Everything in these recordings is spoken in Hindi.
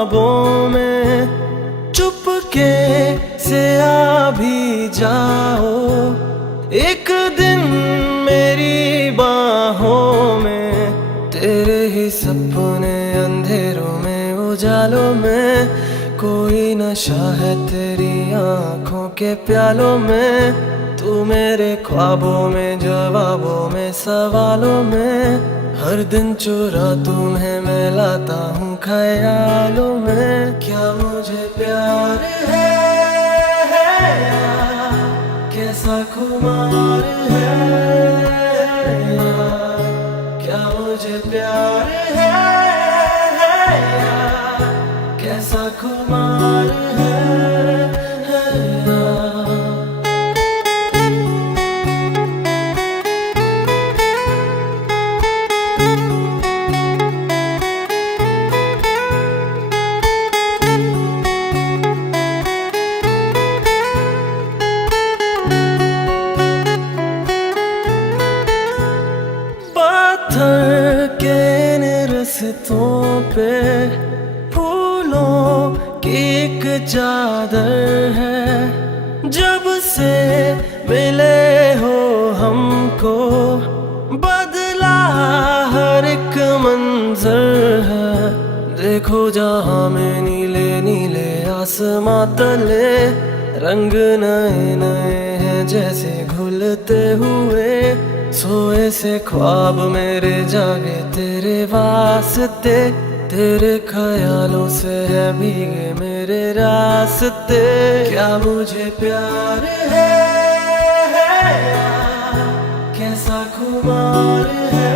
ख्वाबों में चुपके से आ भी जाओ। एक दिन मेरी बाहों में तेरे ही सपने अंधेरों में उजालों में। कोई नशा है तेरी आंखों के प्यालों में। तू मेरे ख्वाबों में, जवाबों में, सवालों में। हर दिन चुरा तुम्हें मैं लाता हूँ ख्यालों में। क्या मुझे प्यार है यार, कैसा खुमार है यार। क्या मुझे प्यार है यार, कैसा खुमार है यार। पत्थर के इन रस्तों पे फूलों की एक चादर है। जब से मिले हो हमको बदला हर एक मंजर है। देखो जहाँ में नीले नीले आसमां तले रंग नए नए हैं जैसे घुलते हुए। सोए से ख्वाब मेरे जागे तेरे वास्ते। तेरे ख्यालों से है भीगे मेरे रास्ते। क्या मुझे प्यार है यार, कैसा खुमार है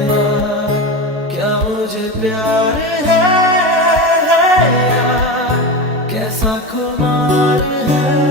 यार। क्या मुझे प्यार है यार, कैसा खुमार है।